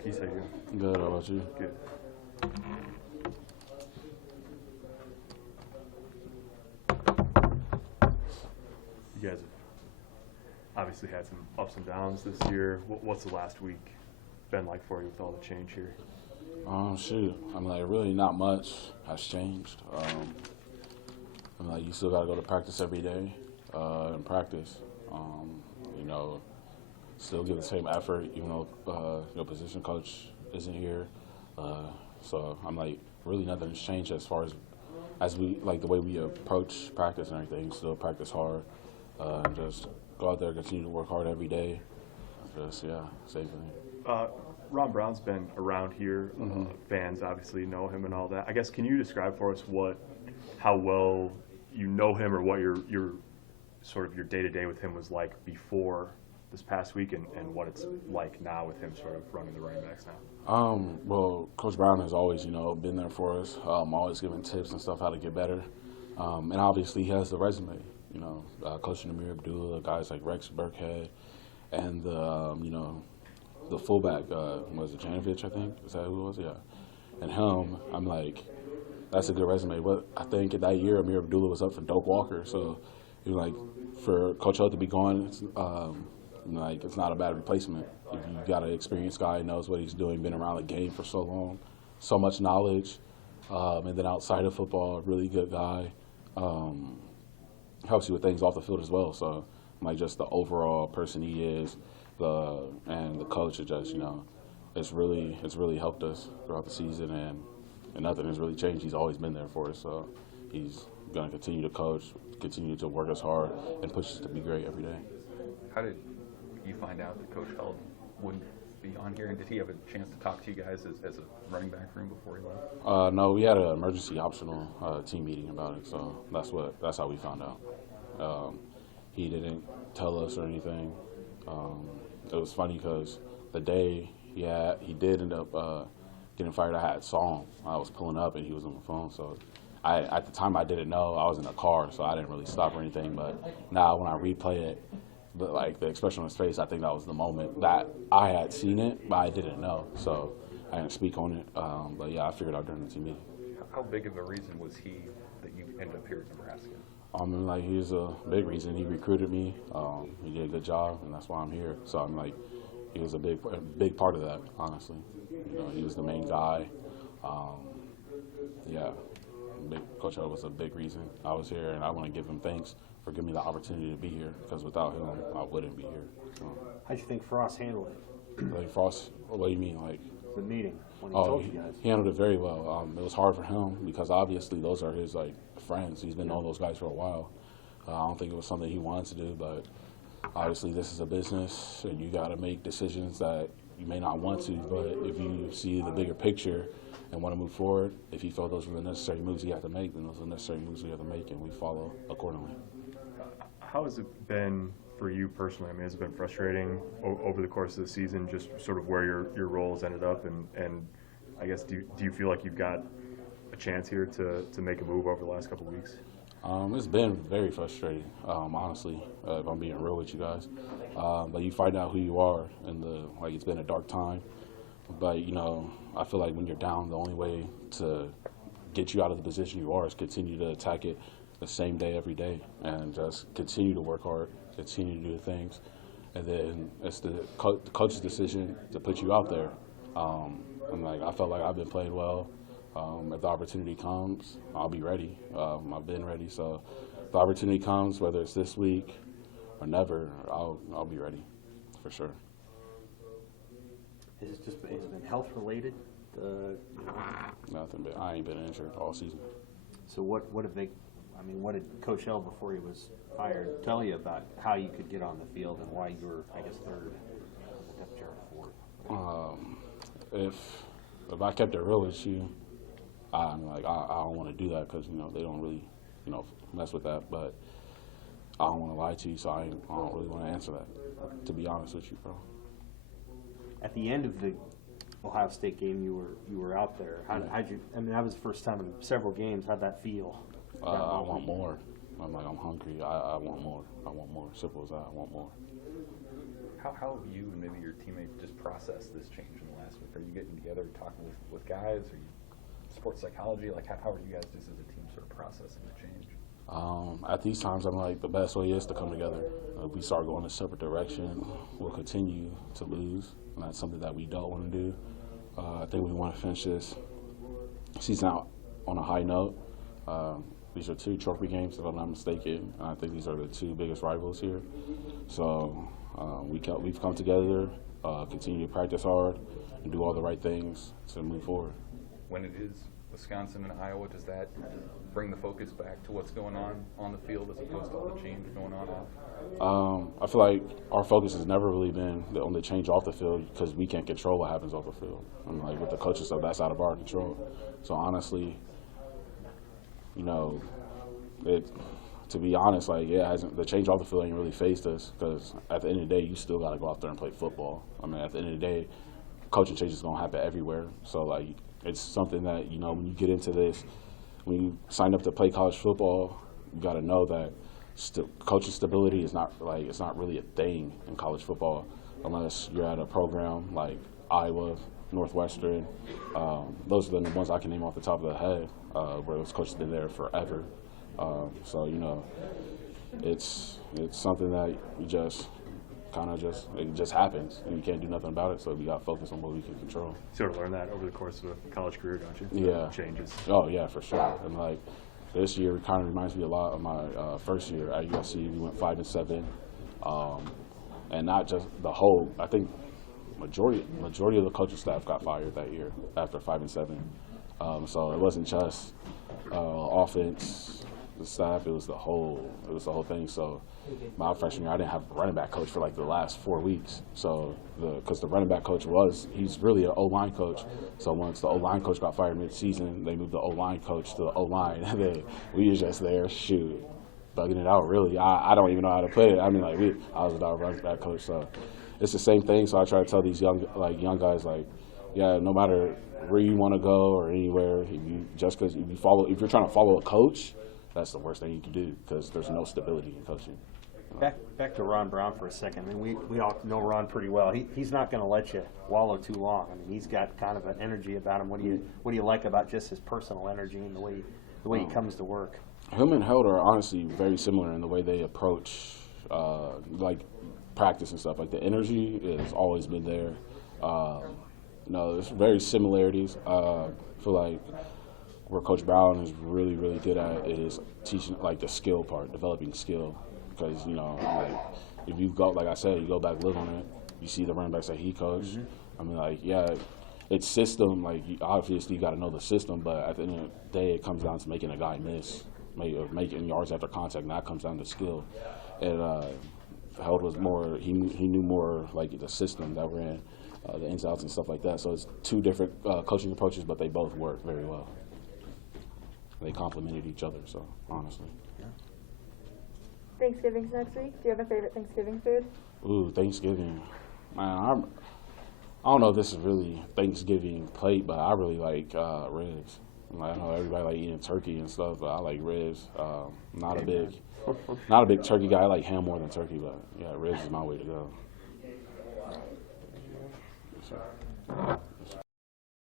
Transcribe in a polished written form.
Markese, how you doing? Good, how about you? Good. You guys have obviously had some ups and downs this year. What's the last week been like for you with all the change here? Shoot. Really not much has changed. You still got to go to practice every day and practice. Still give the same effort, even though your position coach isn't here. So really nothing has changed as far as we the way we approach practice and everything. Still practice hard and just go out there, continue to work hard every day. Same thing. Ron Brown's been around here. Fans obviously know him and all that. I guess, can you describe for us how well you know him, or what your sort of your day-to-day with him was like before this past week, and what it's like now with him sort of running the running backs now? Well, Coach Brown has always, been there for us. Always giving tips and stuff how to get better. And obviously he has the resume. Coaching Abdullah, guys like Rex Burkhead, and the fullback was it Janovich, I think? Is that who it was? Yeah. And him, that's a good resume. But I think that year Amir Abdullah was up for Doak Walker, so for Coach Hull to be gone, it's not a bad replacement. If you got an experienced guy who knows what he's doing, been around the game for so long, so much knowledge, and then outside of football, a really good guy, helps you with things off the field as well. So just the overall person he is, and the coach is just it's really helped us throughout the season, and nothing has really changed. He's always been there for us, so he's going to continue to coach, continue to work us hard, and push us to be great every day. How did you find out that Coach Held wouldn't be on here, and did he have a chance to talk to you guys as a running back room before he left? No, we had an emergency optional team meeting about it, so that's how we found out. He didn't tell us or anything. It was funny because the day he did end up getting fired, I saw him. I was pulling up and he was on the phone, so at the time I didn't know. I was in a car, so I didn't really stop or anything, but now when I replay it, the expression on his face, I think that was the moment that I had seen it, but I didn't know, so I didn't speak on it. But yeah, I figured out during the team meeting. How big of a reason was he that you ended up here at Nebraska? He's a big reason. He recruited me. He did a good job, and that's why I'm here. So he was a big part of that, honestly. He was the main guy. Coach O was a big reason I was here, and I want to give him thanks for giving me the opportunity to be here, because without him, I wouldn't be here. So. How'd you think Frost handled it? Frost, what do you mean? The meeting, when he told you guys. He handled it very well. It was hard for him because obviously those are his friends. He's been knowing those guys for a while. I don't think it was something he wanted to do, but obviously this is a business, and you got to make decisions that you may not want to, but if you see the bigger picture and want to move forward, if you felt those were the necessary moves you have to make, then those are the necessary moves we have to make, and we follow accordingly. How has it been for you personally? Has it been frustrating over the course of the season, just sort of where your role has ended up, and I guess do you feel like you've got a chance here to make a move over the last couple of weeks? It's been very frustrating, honestly, if I'm being real with you guys. But you find out who you are, and it's been a dark time. But I feel like when you're down, the only way to get you out of the position you are is continue to attack it the same day every day, and just continue to work hard, continue to do things, and then it's the coach's decision to put you out there. I felt like I've been playing well. If the opportunity comes, I'll be ready. I've been ready, so if the opportunity comes, whether it's this week or never, I'll be ready for sure. Has it been health related? Nothing, but I ain't been injured all season. So what did Coach L, before he was fired, tell you about how you could get on the field and why you were, third, kept Jared fourth? If I kept it real with you, I don't want to do that because they don't really mess with that. But I don't want to lie to you, so I don't really want to answer that. To be honest with you, bro. At the end of the Ohio State game, you were out there. How'd you? That was the first time in several games. How'd that feel? I want more. I'm hungry. I want more. I want more. Simple as that. I want more. How have you and maybe your teammates just processed this change in the last week? Are you getting together, talking with guys? Are you sports psychology? Like, how are you guys just as a team sort of processing the change? At these times, I'm like, the best way is to come together. If we start going a separate direction, we'll continue to lose, and that's something that we don't want to do. I think we want to finish this season out on a high note. These are 2 trophy games, if I'm not mistaken. I think these are the 2 biggest rivals here. So we've come together, continue to practice hard, and do all the right things to move forward. When it is Wisconsin and Iowa, does that bring the focus back to what's going on the field as opposed to all the change going on off? I feel like our focus has never really been on the change off the field because we can't control what happens off the field. And like with the coaching stuff, that's out of our control. So honestly, you know, to be honest, like the change off the field ain't really faced us because at the end of the day, you still got to go out there and play football. I mean, at the end of the day, coaching change is gonna happen everywhere. So like, it's something that when you get into this, when you sign up to play college football, you got to know that coaching stability is not it's not really a thing in college football unless you're at a program like Iowa, Northwestern. Those are the ones I can name off the top of the head where those coaches have been there forever. So it's something that you just it just happens and you can't do nothing about it. So we got to focus on what we can control. You sort of learn that over the course of a college career, don't you? Yeah. Changes. Oh yeah, for sure. And like this year, it kind of reminds me a lot of my first year at USC. We went 5-7, and not just the whole. I think majority of the coaching staff got fired that year after 5-7. So it wasn't just offense, the staff. It was the whole thing. So my freshman year, I didn't have a running back coach for like the last 4 weeks. So because the running back coach he's really an O-line coach. So once the O-line coach got fired mid-season, they moved the O-line coach to the O-line. And then we was just there, bugging it out. Really, I don't even know how to play it. I mean, I was our running back coach. So it's the same thing. So I try to tell these young guys, no matter where you want to go or anywhere, if you're trying to follow a coach, that's the worst thing you can do because there's no stability in coaching. Back to Ron Brown for a second. I mean, we all know Ron pretty well. He's not going to let you wallow too long. I mean, he's got kind of an energy about him. What do you like about just his personal energy and the way he comes to work? Him and Held are honestly very similar in the way they approach practice and stuff. Like the energy has always been there. There's very similarities. I feel like where Coach Brown is really, really good at is teaching the skill part, developing skill. Because if you go, like I said, you go back, live on it. You see the running backs that he coached. Mm-hmm. I mean, it's system. Obviously, you got to know the system, but at the end of the day, it comes down to making a guy miss, making yards after contact, and that comes down to skill. And Held was more. He knew more the system that we're in, the ins outs and stuff like that. So it's 2 different coaching approaches, but they both work very well. They complemented each other. So honestly. Thanksgiving's next week. Do you have a favorite Thanksgiving food? Ooh, Thanksgiving. Man, I don't know if this is really Thanksgiving plate, but I really like ribs. I know everybody eating turkey and stuff, but I like ribs. Not a big turkey guy. I like ham more than turkey, but yeah, ribs is my way to go. Yes, sir.